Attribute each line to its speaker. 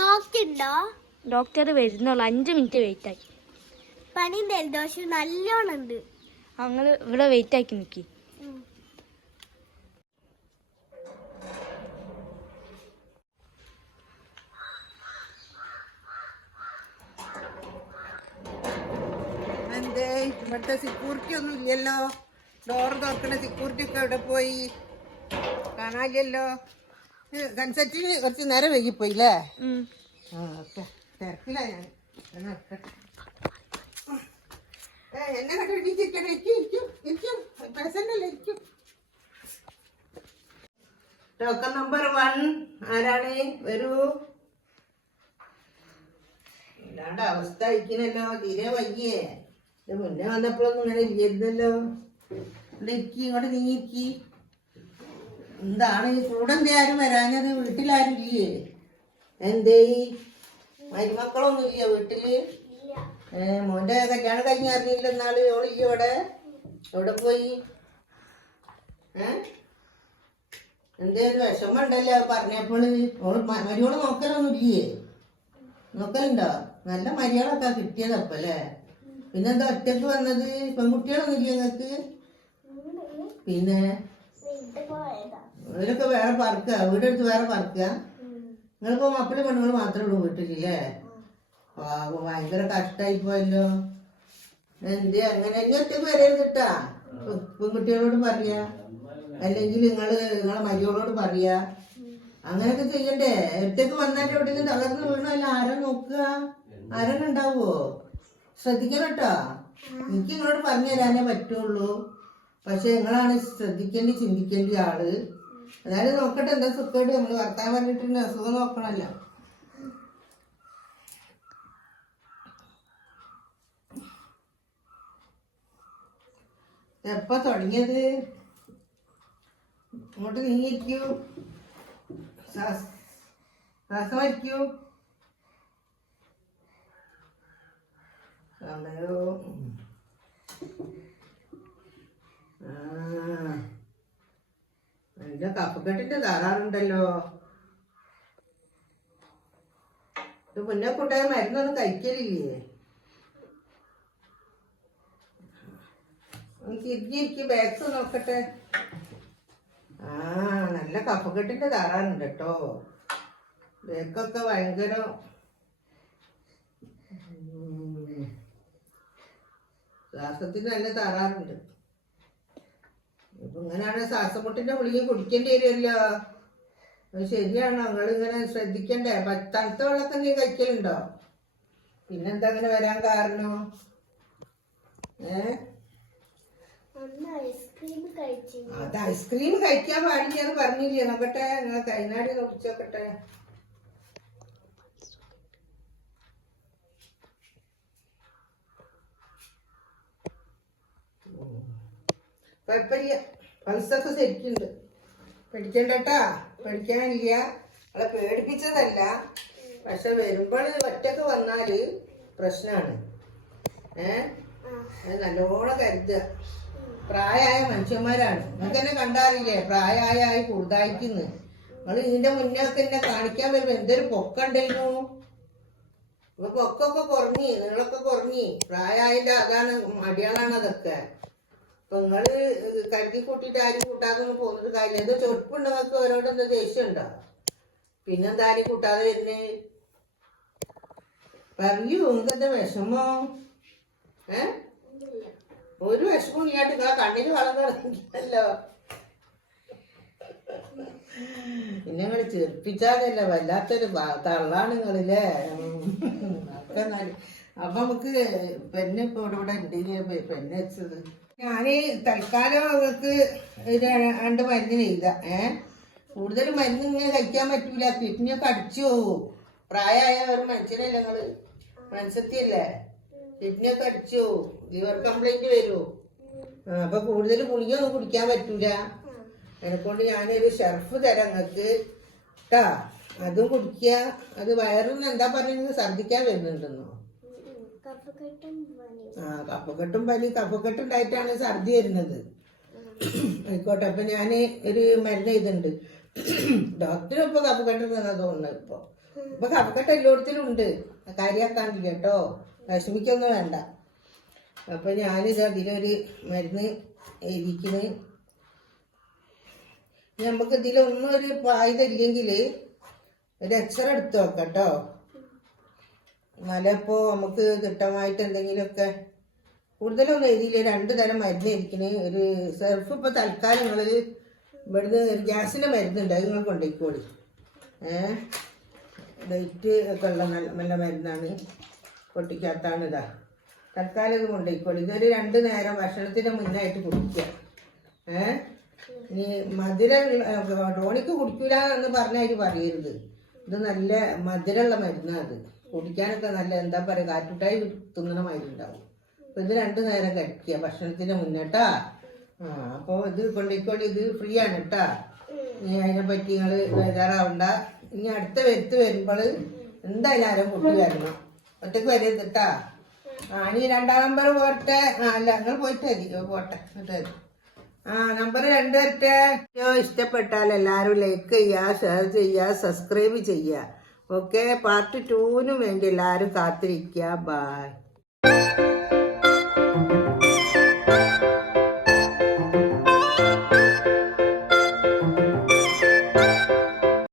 Speaker 1: Doctor ഉണ്ടോ
Speaker 2: doctor വരുന്നുള്ളൂ. അഞ്ച് മിനിറ്റ് വെയിറ്റ് ആക്കി
Speaker 1: പനി ജലദോഷം നല്ലോണം ഉണ്ട്
Speaker 2: ഞങ്ങൾ ഇവിടെ വെയിറ്റ് ആക്കി നിൽക്കി
Speaker 3: എന്തേ? ഇവിടുത്തെ സെക്യൂരിറ്റി ഒന്നും ഇല്ലല്ലോ. ഡോർ തുറക്കണ സെക്യൂരിറ്റി ഒക്കെ എവിടെ പോയി? കാണാനില്ലല്ലോ. കൺസെപ്റ്റിന് കുറച്ച് നേരം വൈകിപ്പോയില്ലേ? തിരക്കില്ല ഞാൻ. എന്നാ വെക്കട്ടെ. ഏ, എന്നെ കണ്ടു ഇരിക്കട്ടെ ഇരിക്കും ഇരിക്കും ഇരിക്കും. പ്രസന്റ് അല്ലേ ഇരിക്കും. ടോക്കൺ നമ്പർ വൺ ആരാണ്? വരൂ. ഇല്ലാണ്ട് അവസ്ഥ അയക്കണല്ലോ തീരെ വൈകിയേ. മുന്നേ വന്നപ്പോഴൊന്നും ഇങ്ങനെ ഇല്ലായിരുന്നല്ലോ ഇവിടെ ഇരിക്കി ഇങ്ങോട്ട് നീക്കി എന്താണ് ഈ കൂടെ എന്തേ ആരും വരാഞ്ഞത്? വീട്ടിലാരും ഇല്ലേ? എന്തേ? മരുമക്കളൊന്നും ഇല്ല വീട്ടിൽ? ഏ മോന്റെ കല്യാണം കഴിഞ്ഞ അറിഞ്ഞില്ല എന്നാൾ ഓളില്ല ഇവിടെ? എവിടെ പോയി? ഏ? എന്തേലും വിഷമുണ്ടല്ലോ പറഞ്ഞപ്പോൾ? ഓൾ മരിയോട് നോക്കലൊന്നും ഇല്ലേ? നോക്കലുണ്ടോ? നല്ല മര്യാദക്കാ കിട്ടിയത് അപ്പൊ പിന്നെന്താ ഒറ്റയ്ക്ക് വന്നത്? പെൺകുട്ടികളൊന്നും ഇല്ല നിങ്ങക്ക് പിന്നെ അവരൊക്കെ വേറെ പറക്കുക വീടെടുത്ത് വേറെ പറക്കുക നിങ്ങളിപ്പോ മക്കളും പെണ്ണുങ്ങൾ മാത്രമേ ഉള്ളൂ വീട്ടിലില്ലേ? പാവം ഭയങ്കര കഷ്ടായി പോയല്ലോ എന്ത് അങ്ങനെ? ഇനി ഒറ്റയ്ക്ക് വരരുത് കിട്ടാ പെ- പെൺകുട്ടികളോട് പറയാ. അല്ലെങ്കിൽ നിങ്ങൾ നിങ്ങളെ മരിയോളോട് പറയാ. അങ്ങനെയൊക്കെ ചെയ്യണ്ടേ? ഒറ്റയ്ക്ക് വന്നിട്ട് എവിടെയെങ്കിലും തകർന്ന് വീണല്ല ആരോ നോക്കുക? ആരോ ഉണ്ടാവോ ശ്രദ്ധിക്കണം കേട്ടോ. എനിക്ക് നിങ്ങളോട് പറഞ്ഞു തരാനേ പറ്റുള്ളൂ. പക്ഷെ നിങ്ങളാണ് ശ്രദ്ധിക്കേണ്ടി ചിന്തിക്കേണ്ടി ആൾ. എന്നാലും നോക്കട്ടെ എന്താ സുഖമായിട്ട് നമ്മൾ വർത്താൻ പറഞ്ഞിട്ടുണ്ട് അസുഖം നോക്കണല്ലോ. എപ്പ തുടങ്ങിയത്? ഇങ്ങോട്ട് നീങ്ങിരിക്കൂ ശ്വാസ ശ്വാസം നല്ല കഫക്കെട്ടിന്റെ ധാരാറുണ്ടല്ലോ ഇത് മുന്നേ കൂട്ടായ മരുന്നൊന്നും കഴിക്കലില്ലേ? ഇരിക്കി ബാഗ്സ് നോക്കട്ടെ. ആ നല്ല കഫക്കെട്ടിന്റെ ധാരാറുണ്ട് കേട്ടോ. ബാഗൊക്കെ ഭയങ്കര. ശ്വാസത്തിന് നല്ല താറാറുണ്ട് ഇങ്ങനെയാണ് ശ്വാസമുട്ടിന്റെ ഗുളിക കുടിക്കേണ്ടി വരുമല്ലോ. അത് ശരിയാണോ. നിങ്ങൾ ഇങ്ങനെ ശ്രദ്ധിക്കണ്ടേ തണുത്ത വെള്ളമൊക്കെ നീ കഴിക്കലുണ്ടോ? പിന്നെന്താ അങ്ങനെ വരാൻ കാരണം? ഏ? അത് ഐസ്ക്രീം കഴിക്കാൻ പാടില്ലെന്ന് പറഞ്ഞില്ലേ. നോക്കട്ടെ നിങ്ങൾ കൈനാടി നോക്കിച്ചോക്കട്ടെ പൾസൊക്കെ ശരിക്കുണ്ട്. പേടിക്കണ്ടട്ടാ പേടിക്കാനില്ല. അവളെ പേടിപ്പിച്ചതല്ല. പക്ഷെ വരുമ്പോൾ ഒറ്റയ്ക്ക് വന്നാൽ പ്രശ്നമാണ് ഏ? അത് നല്ലോണം കരുതുക. പ്രായമായ മനുഷ്യന്മാരാണ്. നിങ്ങൾക്ക് എന്നെ കണ്ടാറില്ലേ പ്രായമായി കൂടുതലായിക്കുന്നു നമ്മൾ ഇതിന്റെ മുന്നേ എന്നെ കാണിക്കാൻ വരുമ്പോ എന്തൊരു പൊക്കുണ്ടായിരുന്നു പൊക്കൊക്കെ കുറഞ്ഞി നിങ്ങളൊക്കെ കുറഞ്ഞി. പ്രായമായതിന്റെ അതാണ് മടിയാളാണ് അതൊക്കെ. നിങ്ങൾ കരുതി കൂട്ടിയിട്ട് ആരും കൂട്ടാതെ ഒന്നും പോകുന്നത് കാര്യമില്ല. എന്തോ ചൊറുപ്പുണ്ട് നിങ്ങൾക്ക് അവരോട് എന്തോ ദേഷ്യം ഉണ്ടോ പിന്നെന്താ ആരും കൂട്ടാതെ വരുന്നേ? പറയൂ നിങ്ങൾക്ക് വിഷമോ? ഏ ഒരു വിഷമം ഇല്ലാണ്ട് നിങ്ങളെ കണ്ണിന് വളം പിന്നെ നിങ്ങൾ ചെറുപ്പിച്ചാലല്ല വല്ലാത്തൊരു തള്ളാണ് നിങ്ങളില്ലേ? അപ്പൊ നമുക്ക് പെണ്ണ് ഇപ്പൊ ഇവിടെ ഇവിടെ ഉണ്ട് പെണ്ണ് വെച്ചത് ഞാൻ തൽക്കാലം അവർക്ക് രണ്ട് മരുന്ന് ചെയ്ത ഏ? കൂടുതൽ മരുന്ന് ഇങ്ങനെ കഴിക്കാൻ പറ്റൂല. കിഡ്നി കടിച്ചു പോകും പ്രായമായ ഒരു മനുഷ്യനല്ലേ നിങ്ങൾ? മനസ്സത്തിയല്ലേ കിഡ്നി കടിച്ചു ലിവർ കംപ്ലൈന്റ് വരൂ. അപ്പൊ കൂടുതൽ ഗുളിക ഒന്നും കുടിക്കാൻ പറ്റൂല. എന്നെക്കൊണ്ട് ഞാനൊരു ഷെർഫ് തരാം നിങ്ങൾക്ക് കേട്ടാ അതും കുടിക്കുക. അത് വയറിന് എന്താ പറയുന്നത്? ഛർദിക്കാൻ വരുന്നുണ്ടെന്നോ? ആ കഫക്കെട്ടും പനി കഫക്കെട്ടുണ്ടായിട്ടാണ് ഛർദി വരുന്നത്. ആയിക്കോട്ടെ അപ്പൊ ഞാൻ ഒരു മരുന്ന് ചെയ്തിട്ടുണ്ട് ഡോക്ടറും ഇപ്പൊ കഫക്കെട്ടുണ്ടെന്നാ തോന്നുന്നു ഇപ്പൊ. ഇപ്പൊ കഫക്കെട്ട് എല്ലായിടത്തിലും ഉണ്ട് കാര്യാക്കാണ്ടില്ല കേട്ടോ. വിഷമിക്കൊന്നും വേണ്ട. അപ്പൊ ഞാനിത് അതിലൊരു മരുന്ന് എഴുതിക്കണ്. നമുക്ക് ഇതിലൊന്നും ഒരു പായുതില്ലെങ്കിൽ ഒരു എക്സറ എടുത്ത് നോക്കാം കേട്ടോ. എന്നാലപ്പോ നമുക്ക് കിട്ടമായിട്ട് എന്തെങ്കിലുമൊക്കെ കൂടുതലൊന്നും എഴുതിയില്ല. രണ്ട് തരം മരുന്ന് ഇരിക്കണ ഒരു സെർഫ് ഇപ്പൊ തൽക്കാലം നിങ്ങൾ ഇവിടുന്ന് ഒരു ഗ്യാസിന്റെ മരുന്നുണ്ട്. അത് നിങ്ങൾ കൊണ്ടുപോയിക്കോളി. ഏഹ് ഡേറ്റ് ഒക്കെ ഉള്ള നല്ല നല്ല മരുന്നാണ്. പൊട്ടിക്കാത്താണ് ഇതാ. തൽക്കാലം ഇത് കൊണ്ടുപോയിക്കോളി. ഇതൊരു രണ്ട് നേരം ഭക്ഷണത്തിന് മുന്നായിട്ട് കുടിക്കുക. ഏഹ് ഇനി മധുരം ടോണിക്ക് കുടിക്കൂല എന്ന് പറഞ്ഞാൽ പറയരുത്. ഇത് നല്ല മധുരമുള്ള മരുന്നാണ് അത്. കുടിക്കാനൊക്കെ നല്ല എന്താ പറയുക കാറ്റുട്ടായി തിന്നണ മരുന്നുണ്ടാവും അപ്പൊ ഇത് രണ്ടു നേരം കഴിക്കുക. ഭക്ഷണത്തിന് മുന്നേട്ടാ. ആ അപ്പോൾ ഇത് കൊണ്ടിക്കോളി ഇത് ഫ്രീ ആണ് കേട്ടാ ഇനി അതിനെ പറ്റി നിങ്ങൾ ബേജാറാവണ്ട ഇനി അടുത്ത വരുത്ത് വരുമ്പോൾ എന്തായാലും ആരും കൂട്ടി വരണം. ഒറ്റയ്ക്ക് വരരുത് കേട്ടാ ആ ഇനി രണ്ടാം നമ്പർ പോട്ടെ ആ അല്ല നിങ്ങൾ പോയിട്ട് മതി. പോട്ടെ എന്നിട്ട് ആ നമ്പർ രണ്ട് വരട്ടെ. ഇഷ്ടപ്പെട്ടാൽ എല്ലാവരും ലൈക്ക് ചെയ്യുക ഷെയർ ചെയ്യുക സബ്സ്ക്രൈബ് ചെയ്യുക. ഓക്കെ പാർട്ട് ടൂവിനും വേണ്ടി എല്ലാവരും കാത്തിരിക്കുക ബായ്